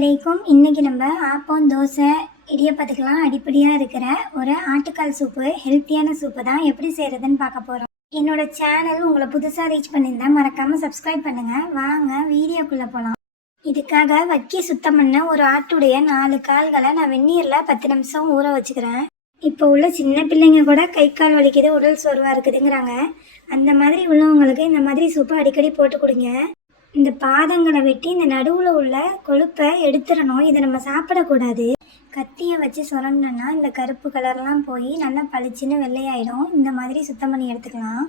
அலைக்கும். இன்றைக்கி நம்ம ஆப்பம், தோசை, இடியப்பத்துக்கெல்லாம் அடிப்படையாக இருக்கிற ஒரு ஆட்டுக்கால் சூப்பு, ஹெல்த்தியான சூப்பு தான் எப்படி செய்கிறதுன்னு பார்க்க போகிறோம். என்னோட சேனல் உங்களை புதுசாக ரீச் பண்ணியிருந்தேன், மறக்காமல் சப்ஸ்கிரைப் பண்ணுங்கள். வாங்க வீடியோக்குள்ளே போகலாம். இதுக்காக வக்கி சுத்தம் பண்ண ஒரு ஆட்டுடைய 4 கால்களை நான் வெந்நீரில் 10 நிமிஷம் ஊற வச்சுக்கிறேன். இப்போ உள்ள சின்ன பிள்ளைங்க கூட கை கால் வலிக்குது, உடல் சோர்வாக இருக்குதுங்கிறாங்க. அந்த மாதிரி உள்ளவங்களுக்கு இந்த மாதிரி சூப்பு அடிக்கடி போட்டு கொடுங்க. இந்த பாதங்களை வெட்டி இந்த நடுவில் உள்ள கொழுப்பை எடுத்துடணும். இதை நம்ம சாப்பிடக்கூடாது. கத்தியை வச்சு சொரண்டோன்னா இந்த கருப்பு கலர்லாம் போய் நல்லா பளிச்சுன்னு வெள்ளையாயிடும். இந்த மாதிரி சுத்தம் பண்ணி எடுத்துக்கலாம்.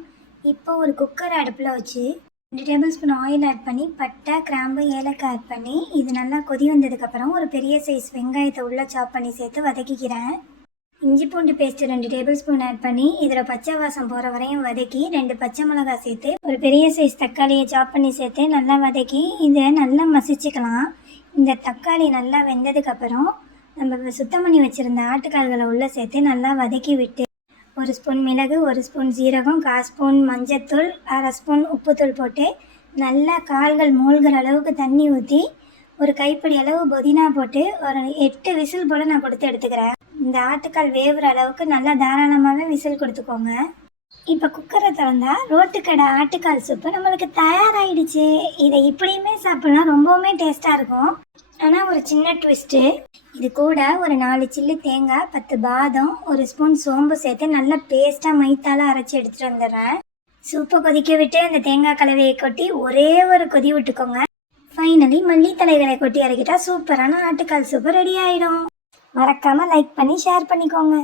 இப்போ ஒரு குக்கர் அடுப்பில் வச்சு 2 டேபிள் ஸ்பூன் ஆயில் ஆட் பண்ணி பட்டை, கிராம்பு, ஏலக்காய் ஆட் பண்ணி இது நல்லா கொதி வந்ததுக்கப்புறம் ஒரு பெரிய சைஸ் வெங்காயத்தை உள்ளே சாப் பண்ணி சேர்த்து வதக்கிக்கிறேன். இஞ்சி பூண்டு பேஸ்ட்டு 2 டேபிள் ஸ்பூன் ஆட் பண்ணி இதில் பச்சை வாசம் போகிற வரையும் வதக்கி 2 பச்சை மிளகாய் சேர்த்து ஒரு பெரிய சைஸ் தக்காளியை சாப் பண்ணி சேர்த்து நல்லா வதக்கி இதை நல்லா மசிச்சுக்கலாம். இந்த தக்காளி நல்லா வெந்ததுக்கப்புறம் நம்ம சுத்தம் பண்ணி வச்சுருந்த ஆட்டுக்கால்களை உள்ளே சேர்த்து நல்லா வதக்கி விட்டு 1 ஸ்பூன் மிளகு, 1 ஸ்பூன் ஜீரகம், 1/4 ஸ்பூன் மஞ்சத்தூள், 1/2 ஸ்பூன் உப்புத்தூள் போட்டு நல்லா கால்கள் மூழ்கிற அளவுக்கு தண்ணி ஊற்றி ஒரு கைப்பிடி அளவு புதினா போட்டு ஒரு 8 விசில் போல் நான் கொடுத்து எடுத்துக்கிறேன். இந்த ஆட்டுக்கால் வேவுற அளவுக்கு நல்லா தாராளமாகவே விசில் கொடுத்துக்கோங்க. இப்போ குக்கரை திறந்தா ரோட்டுக்கடை ஆட்டுக்கால் சூப்பு நம்மளுக்கு தயாராகிடுச்சு. இதை இப்படியுமே சாப்பிட்லாம், ரொம்பவுமே டேஸ்ட்டாக இருக்கும். ஆனால் ஒரு சின்ன ட்விஸ்ட்டு, இது கூட ஒரு 4 சில்லு தேங்காய், 10 பாதம், 1 ஸ்பூன் சோம்பு சேர்த்து நல்லா பேஸ்ட்டாக மைத்தால் அரைச்சி எடுத்துகிட்டு வந்துடுறேன். சூப்பை கொதிக்க விட்டு அந்த தேங்காய் கலவையை கொட்டி ஒரே ஒரு கொதி விட்டுக்கோங்க. ஃபைனலி மல்லித்தலைகளை கொட்டி இறக்கிட்டா சூப்பரான ஆட்டுக்கால் சூப்பு ரெடி ஆகிடும். மறக்காமல் லைக் பண்ணி ஷேர் பண்ணிக்கோங்க.